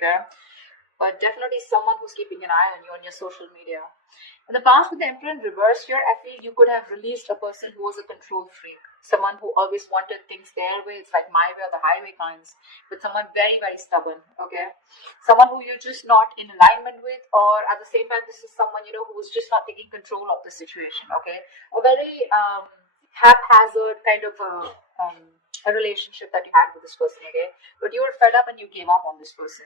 okay? But definitely someone who's keeping an eye on you on your social media. In the past, with the Emperor in reverse here, I feel you could have released a person who was a control freak, someone who always wanted things their way. It's like my way or the highway kinds, but someone very, very stubborn, okay? Someone who you're just not in alignment with, or at the same time, this is someone, who's just not taking control of the situation, okay? A very haphazard kind of a relationship that you had with this person, okay? But you were fed up and you gave up on this person.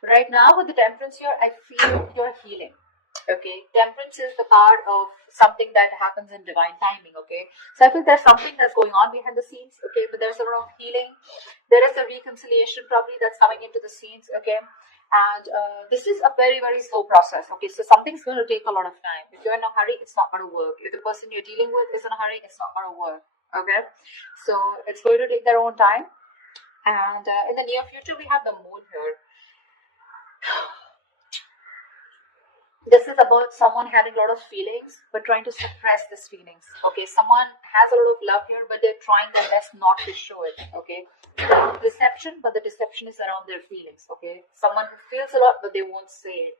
Right now with the Temperance here, I feel you're healing. Okay, Temperance is the card of something that happens in divine timing. Okay, so I feel there's something that's going on behind the scenes. Okay, but there's a lot of healing. There is a reconciliation probably that's coming into the scenes. Okay, and this is a very, very slow process. Okay, so something's going to take a lot of time. If you're in a hurry, it's not going to work. If the person you're dealing with is in a hurry, it's not going to work. Okay, so it's going to take their own time. And in the near future, we have the Moon here. This is about someone having a lot of feelings but trying to suppress these feelings. Okay, someone has a lot of love here but they're trying their best not to show it. Okay, deception, but the deception is around their feelings. Okay, someone who feels a lot but they won't say it.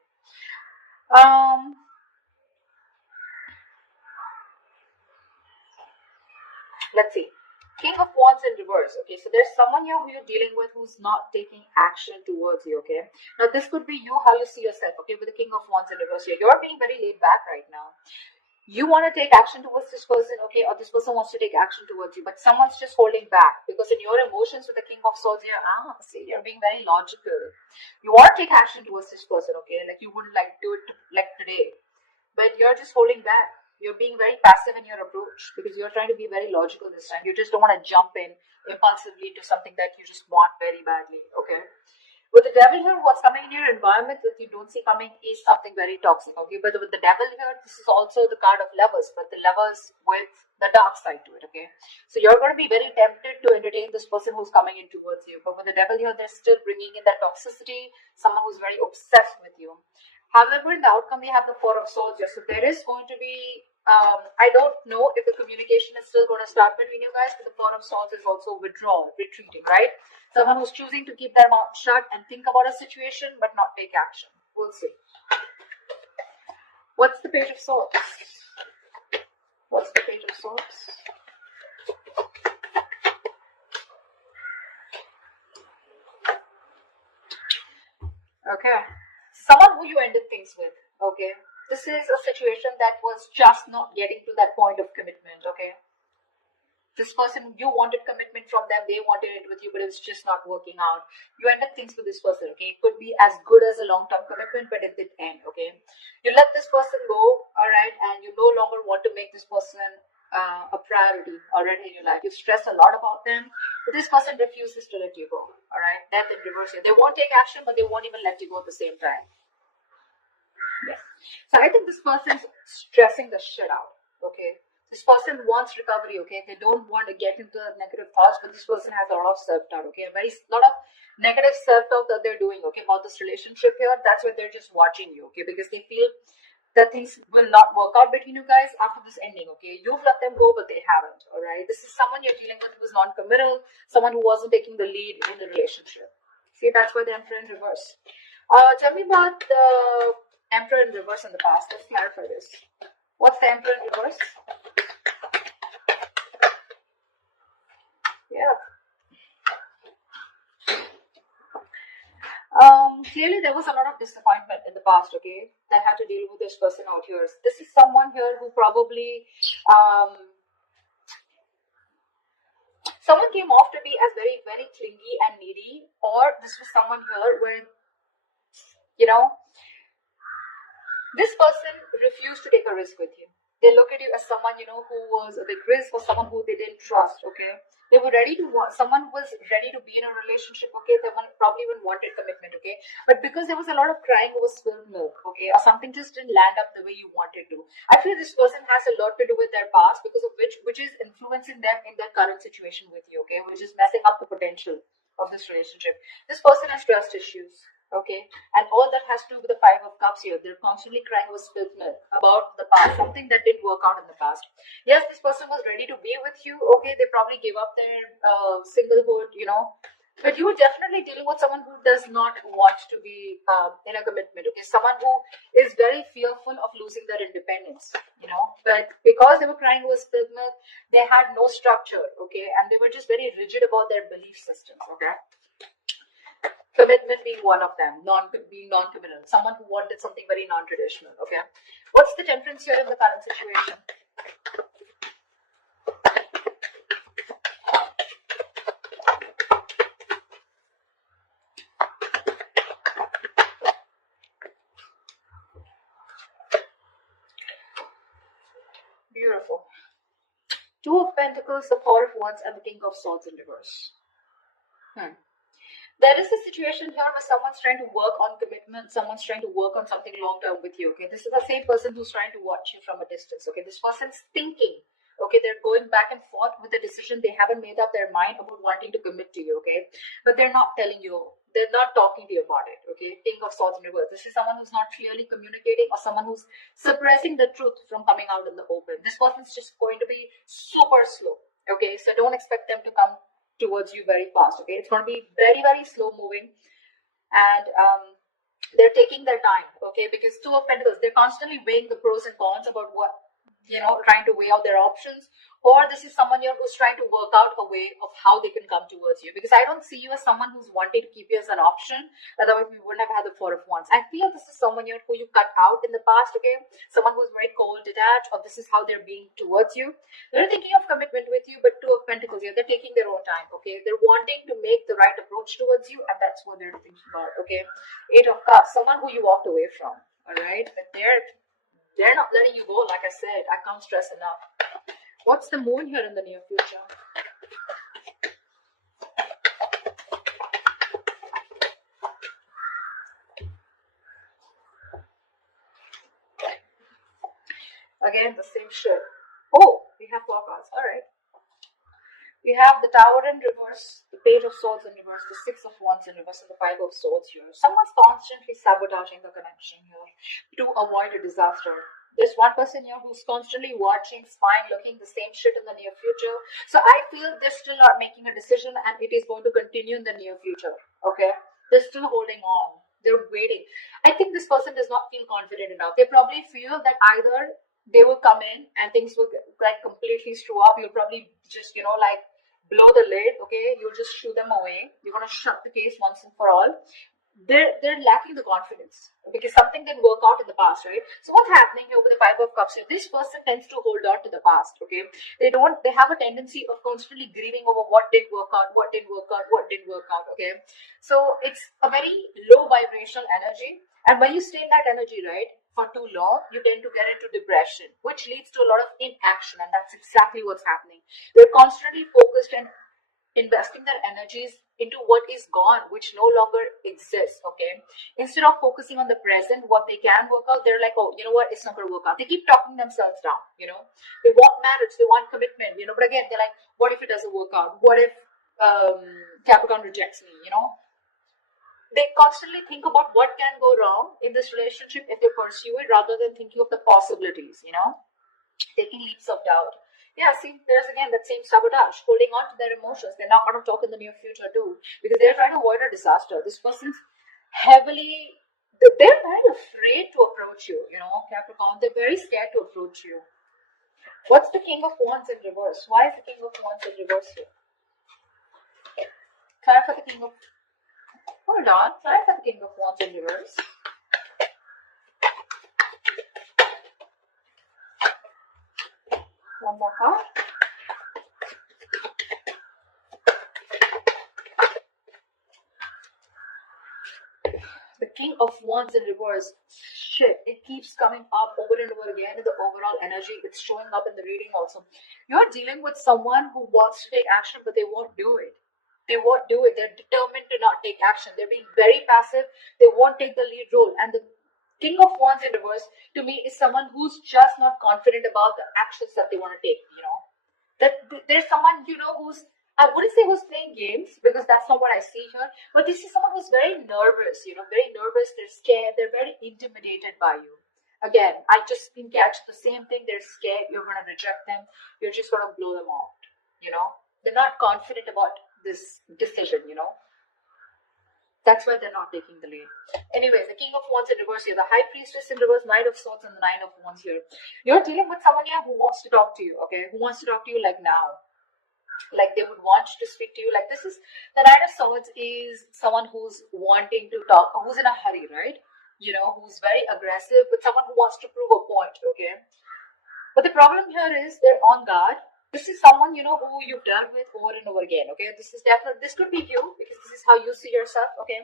Let's see. King of Wands in reverse. Okay, so there's someone here who you're dealing with who's not taking action towards you. Okay, now this could be you, how you see yourself. Okay, with the King of Wands in reverse here, you're being very laid back right now. You want to take action towards this person, okay, or this person wants to take action towards you, but someone's just holding back because in your emotions with the King of Swords here, see, you're being very logical. You want to take action towards this person, okay, like you wouldn't like do it like today, but you're just holding back. You're being very passive in your approach because you're trying to be very logical this time. You just don't want to jump in impulsively to something that you just want very badly, okay? With the Devil here, what's coming in your environment that you don't see coming is something very toxic, okay? But with the Devil here, this is also the card of lovers, but the lovers with the dark side to it, okay? So you're going to be very tempted to entertain this person who's coming in towards you. But with the Devil here, they're still bringing in that toxicity, someone who's very obsessed with you. However, in the outcome, we have the Four of Swords here. So there is going to be, I don't know if the communication is still going to start between you guys, but the Four of Swords is also withdrawal, retreating, right? Someone who's choosing to keep their mouth shut and think about a situation, but not take action. We'll see. What's the Page of Swords? What's the Page of Swords? Okay. Someone who you ended things with, okay? This is a situation that was just not getting to that point of commitment, okay? This person, you wanted commitment from them, they wanted it with you, but it's just not working out. You ended things with this person, okay? It could be as good as a long-term commitment, but it didn't end, okay? You let this person go, all right, and you no longer want to make this person a priority already in your life. You stress a lot about them, but this person refuses to let you go, all right? Death in reverse here. They won't take action, but they won't even let you go at the same time. Yes. So I think this person's stressing the shit out, okay? This person wants recovery, okay? They don't want to get into negative thoughts, but this person has a lot of self-doubt, okay? A lot of negative self-talk that they're doing, okay, about this relationship here. That's why they're just watching you, okay? Because they feel that things will not work out between you guys after this ending, okay? You've let them go, but they haven't, all right? This is someone you're dealing with who's non-committal, someone who wasn't taking the lead in the relationship. See, that's why the Emperor in reverse. Tell me about the Emperor in reverse in the past. Let's clarify this. What's the Emperor in reverse? Yeah. Clearly there was a lot of disappointment in the past, okay, that had to deal with this person out here. This is someone here who probably someone came off to be as very, very clingy and needy, or this was someone here where, this person refused to take a risk with you. They look at you as someone, who was a big risk, or someone who they didn't trust, okay? They were ready to someone was ready to be in a relationship, okay? They probably even wanted commitment, okay? But because there was a lot of crying over spilled milk, okay? Or something just didn't land up the way you wanted to. I feel this person has a lot to do with their past, because of which is influencing them in their current situation with you, okay? Which is messing up the potential of this relationship. This person has trust issues. Okay, and all that has to do with the Five of Cups here. They're constantly crying over spilled milk about the past, something that didn't work out in the past. Yes, this person was ready to be with you. Okay, they probably gave up their singlehood, But you're definitely dealing with someone who does not want to be in a commitment, okay? Someone who is very fearful of losing their independence, But because they were crying over spilled milk, they had no structure, okay? And they were just very rigid about their belief systems, okay? Commitment being one of them, being non-committal, someone who wanted something very non-traditional, okay? What's the temperance here in the current situation? Beautiful. Two of Pentacles, the Four of Wands, and the King of Swords in reverse. There is a situation here where someone's trying to work on commitment, someone's trying to work on something long term with you, okay? This is the same person who's trying to watch you from a distance, okay? This person's thinking, okay? They're going back and forth with a decision. They haven't made up their mind about wanting to commit to you, okay? But they're not telling you, they're not talking to you about it, okay? King of Swords in reverse. This is someone who's not clearly communicating, or someone who's suppressing the truth from coming out in the open. This person's just going to be super slow, okay? So don't expect them to come towards you very fast, okay? It's going to be very, very slow moving, and they're taking their time, okay? Because Two of Pentacles, they're constantly weighing the pros and cons about what, trying to weigh out their options. Or this is someone here who's trying to work out a way of how they can come towards you, because I don't see you as someone who's wanting to keep you as an option. Otherwise we wouldn't have had the Four of Wands. I feel this is someone here who you cut out in the past, okay? Someone who's very cold, detached, or this is how they're being towards you. They're thinking of commitment with you, but Two of Pentacles here, they're taking their own time, okay? They're wanting to make the right approach towards you, and that's what they're thinking about, okay? Eight of Cups, someone who you walked away from, all right? But they're not letting you go. Like I said, I can't stress enough. What's the moon here in the near future? Again, the same shit. Oh, we have four cards. All right. We have the Tower in reverse, the Page of Swords in reverse, the Six of Wands in reverse, and the Five of Swords here. Someone's constantly sabotaging the connection here to avoid a disaster. There's one person here who's constantly watching, spying, looking the same shit in the near future. So I feel they're still not making a decision, and it is going to continue in the near future. Okay? They're still holding on. They're waiting. I think this person does not feel confident enough. They probably feel that either they will come in and things will like completely screw up. You'll probably just, like blow the lid, okay? You'll just shoo them away. You're going to shut the case once and for all. They're lacking the confidence because something didn't work out in the past, right? So what's happening here with the Five of Cups here? This person tends to hold on to the past, okay? They have a tendency of constantly grieving over what didn't work out, what didn't work out, what didn't work out, okay? So it's a very low vibrational energy, and when you stay in that energy, right, for too long, you tend to get into depression, which leads to a lot of inaction, and that's exactly what's happening. They're constantly focused and investing their energies into what is gone, which no longer exists, okay? Instead of focusing on the present, what they can work out, they're like, oh, you know what, it's not going to work out. They keep talking themselves down, They want marriage, they want commitment, but again, they're like, what if it doesn't work out? What if Capricorn rejects me, They constantly think about what can go wrong in this relationship if they pursue it, rather than thinking of the possibilities, taking leaps of doubt. Yeah, see, there's again that same sabotage, holding on to their emotions. They're not going to talk in the near future too, because they're trying to avoid a disaster. This person's they're very afraid to approach you, Capricorn. They're very scared to approach you. What's the King of Wands in reverse? Why is the King of Wands in reverse here? Clarify the King of... Hold on. Clarify the King of Wands in reverse. One more card. The King of Wands in reverse. Shit, it keeps coming up over and over again in the overall energy. It's showing up in the reading also. You're dealing with someone who wants to take action, but they won't do it. They won't do it. They're determined to not take action. They're being very passive. They won't take the lead role. And the King of Wands in reverse, to me, is someone who's just not confident about the actions that they want to take, That there's someone, who's, I wouldn't say who's playing games, because that's not what I see here, but this is someone who's very nervous, very nervous, they're scared, they're very intimidated by you. Again, I just can catch the same thing. They're scared, you're going to reject them, you're just going to blow them out, They're not confident about this decision, That's why they're not taking the lead. Anyways, the King of Wands in reverse here, the High Priestess in reverse, Knight of Swords, and the Nine of Wands here. You're dealing with someone here who wants to talk to you, okay? Who wants to talk to you like now. Like they would want to speak to you. Like this is, the Knight of Swords is someone who's wanting to talk, who's in a hurry, right? You know, who's very aggressive, but someone who wants to prove a point, okay? But the problem here is they're on guard. This is someone, you know, who you've dealt with over and over again, okay? This is definitely, this could be you because this is how you see yourself, okay?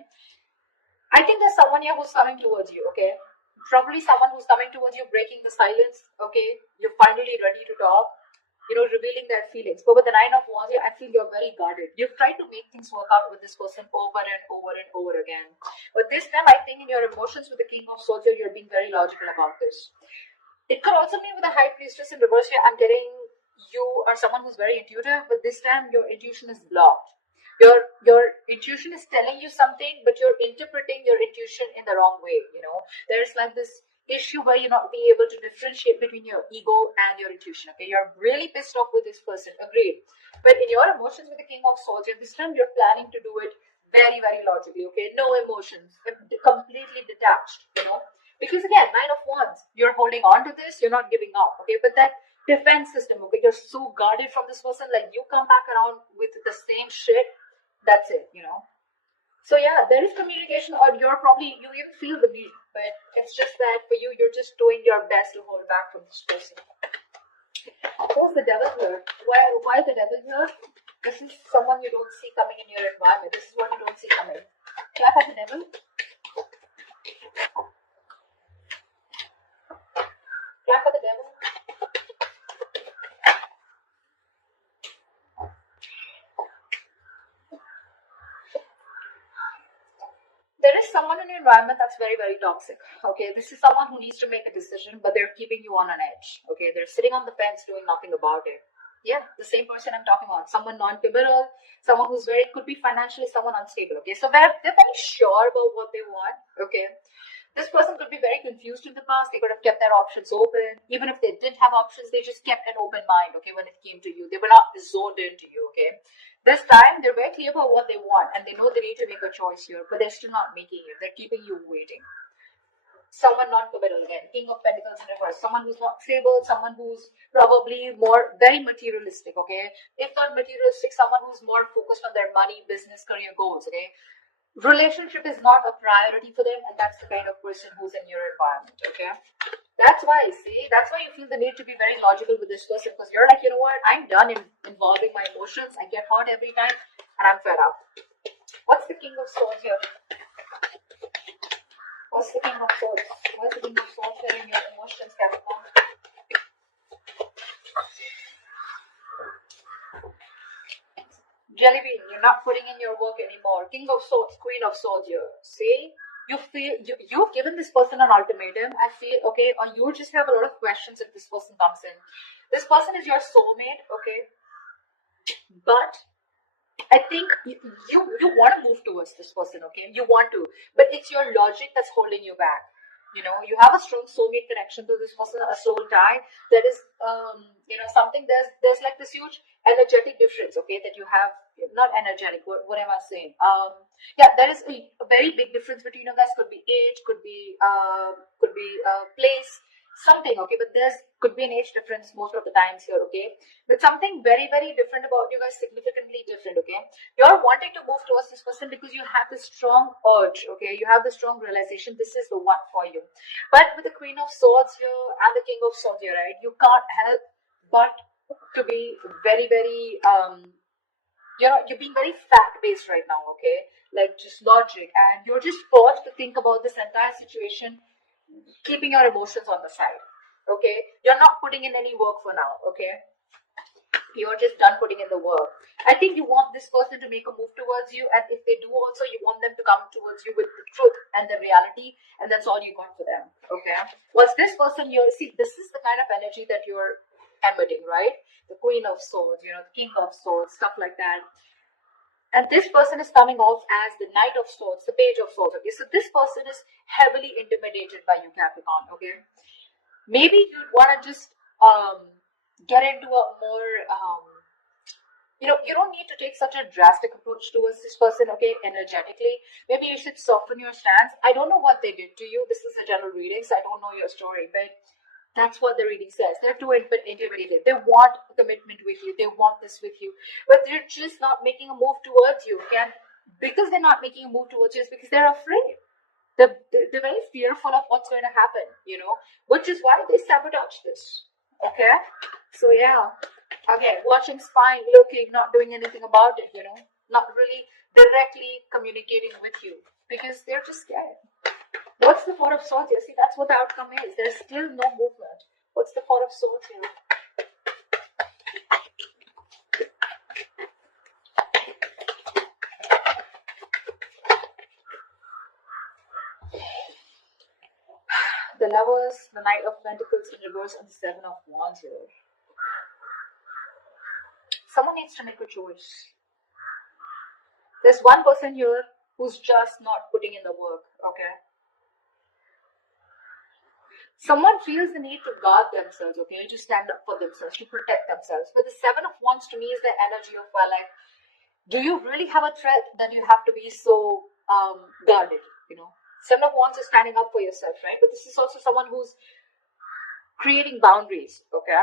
I think there's someone here who's coming towards you, okay? Probably someone who's coming towards you, breaking the silence, okay? You're finally ready to talk, you know, revealing their feelings. But with the Nine of Wands, I feel you're very guarded. You've tried to make things work out with this person over and over and over again. But this time, I think in your emotions with the King of Swords, you're being very logical about this. It could also be with the High Priestess in reverse here. I'm getting you are someone who's very intuitive, but this time your intuition is blocked. Your intuition is telling you something, but you're interpreting your intuition in the wrong way. You know, there's like this issue where you're not being able to differentiate between your ego and your intuition. Okay, you're really pissed off with this person. Agreed. But in your emotions with the King of Swords, this time you're planning to do it very, very logically. Okay, no emotions, completely detached. You know. Because again, Nine of Wands, you're holding on to this, you're not giving up, okay? But that defense system, okay, you're so guarded from this person, like you come back around with the same shit, that's it, you know? So yeah, there is communication, or you even feel the need, but it's just that for you, you're just doing your best to hold back from this person. Who's the devil here? Why the devil here? This is someone you don't see coming in your environment. This is what you don't see coming. Clap at the devil. Clap for the devil. There is someone in your environment that's very, very toxic. Okay, this is someone who needs to make a decision, but they're keeping you on an edge. Okay, they're sitting on the fence doing nothing about it. Yeah, the same person I'm talking about. Someone non-committal, someone who's could be financially someone unstable. Okay, so they're very sure about what they want. Okay. This person could be very confused in the past. They could have kept their options open. Even if they didn't have options, they just kept an open mind, okay, when it came to you. They were not zoned into you, okay? This time, they're very clear about what they want, and they know they need to make a choice here, but they're still not making it. They're keeping you waiting. Someone non-committal again. King of Pentacles in reverse. Someone who's not stable. Someone who's probably very materialistic, okay? If not materialistic, someone who's more focused on their money, business, career goals, okay? Relationship is not a priority for them, and that's the kind of person who's in your environment, okay? That's why you feel the need to be very logical with this person, because you're like, you know what, I'm done involving my emotions. I get hurt every time and I'm fed up. What's the King of Swords here? What's the King of Swords? What's the King of Swords here in your emotions, Capricorn? Jelly bean, you're not putting in your work anymore. King of Swords, Queen of Swords here. See? You feel you've given this person an ultimatum. I feel, okay, or you just have a lot of questions if this person comes in. This person is your soulmate, okay? But I think you want to move towards this person, okay? You want to, but it's your logic that's holding you back. You know, you have a strong soulmate connection to this person, a soul tie. There is, something. There's like this huge energetic difference, okay? That you have, not energetic. What am I saying? Yeah, there is a very big difference between you guys. Could be age, could be place, something, okay? But could be an age difference most of the times here, okay? But something very, very different about you guys, significantly different, okay? You're wanting to move towards this person because you have this strong urge, okay? You have the strong realization this is the one for you. But with the Queen of Swords here and the King of Swords here, right? You can't help but to be very, very, you're being very fact-based right now, okay? Like just logic, and you're just forced to think about this entire situation, keeping your emotions on the side, okay? You're not putting in any work for now, okay? You're just done putting in the work. I think you want this person to make a move towards you, and if they do also, you want them to come towards you with the truth and the reality, and that's all you got for them, okay? Was this person see, this is the kind of energy that you're emitting, right? The Queen of Swords, the King of Swords, stuff like that. And this person is coming off as the Knight of Swords, the Page of Swords, okay? So this person is heavily intimidated by you, Capricorn, okay? Maybe you'd want to just get into a more You don't need to take such a drastic approach towards this person, okay, energetically. Maybe you should soften your stance. I don't know what they did to you. This is a general reading, so I don't know your story, but that's what the reading says. They're too intimidated. They want commitment with you. They want this with you, but they're just not making a move towards you, okay? Because they're not making a move towards you is because they're afraid. They're very fearful of what's going to happen, which is why they sabotage this. Okay? So, yeah. Okay, watching, spying, looking, not doing anything about it, not really directly communicating with you because they're just scared. What's the Four of Swords here? See, that's what the outcome is. There's still no movement. What's the Four of Swords here? The Lovers, the Knight of Pentacles in reverse, and the Seven of Wands here. Someone needs to make a choice. There's one person here who's just not putting in the work, okay? Someone feels the need to guard themselves, okay? To stand up for themselves, to protect themselves. But the Seven of Wands to me is the energy of, well, like, do you really have a threat that you have to be so guarded, Seven of Wands is standing up for yourself, right? But this is also someone who's creating boundaries, okay?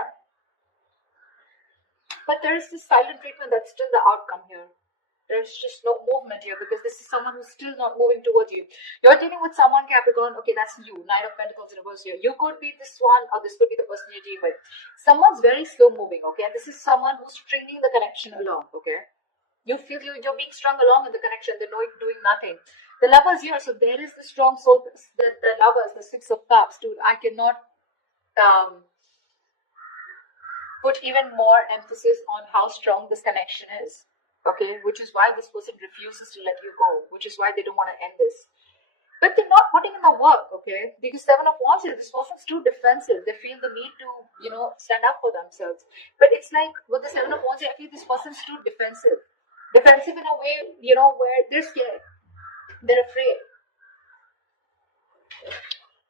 But there is this silent treatment that's still the outcome here. There's just no movement here because this is someone who's still not moving towards you. You're dealing with someone, Capricorn, okay, that's you. Knight of Pentacles in reverse here. You could be this one or this could be the person you're dealing with. Someone's very slow moving, okay? And this is someone who's stringing the connection along, okay? You feel you're being strung along in the connection. They're doing nothing. The Lovers here, so there is the strong soul, the Lovers, the Six of Cups, dude. I cannot put even more emphasis on how strong this connection is, okay, which is why this person refuses to let you go, which is why they don't want to end this. But they're not putting in the work, okay, because Seven of Wands is, this person's too defensive. They feel the need to, stand up for themselves. But it's like, with the Seven of Wands, I feel this person's too defensive. Defensive in a way, where they're scared. They're afraid.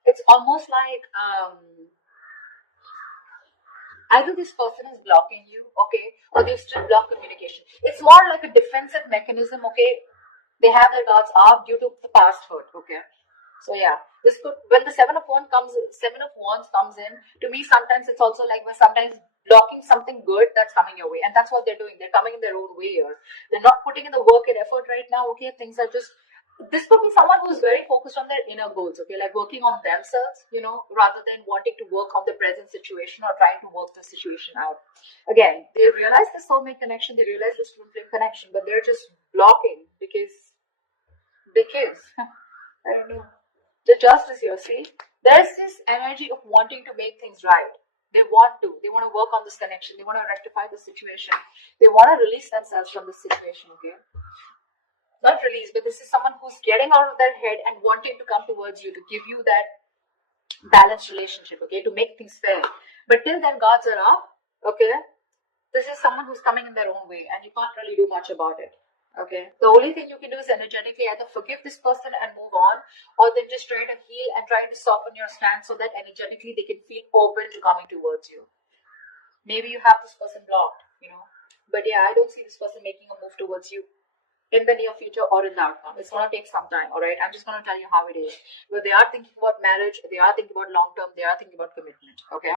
It's almost like, either this person is blocking you, okay, or they still block communication. It's more like a defensive mechanism, okay. They have their guards up due to the past hurt, okay. So yeah, this could, when the Seven of Wands comes in, to me sometimes it's also like we're sometimes blocking something good that's coming your way, and that's what they're doing. They're coming in their own way here. They're not putting in the work and effort right now, okay. Things are just. This could be someone who's very focused on their inner goals, okay, like working on themselves, rather than wanting to work on the present situation or trying to work the situation out. Again, they realize the soulmate connection, they realize the twin flame connection, but they're just blocking because I don't know. The Justice here, see, there's this energy of wanting to make things right. They want to work on this connection, they want to rectify the situation, they want to release themselves from this situation, okay. Not release, but this is someone who's getting out of their head and wanting to come towards you to give you that balanced relationship, okay, to make things fair. But till then, guards are up, okay. This is someone who's coming in their own way, and you can't really do much about it, okay. The only thing you can do is energetically either forgive this person and move on, or then just try to heal and try to soften your stance so that energetically they can feel open to coming towards you. Maybe you have this person blocked, but yeah, I don't see this person making a move towards you in the near future or in the outcome. It's going to take some time, all right? I'm just going to tell you how it is. But they are thinking about marriage, they are thinking about long term, they are thinking about commitment, okay?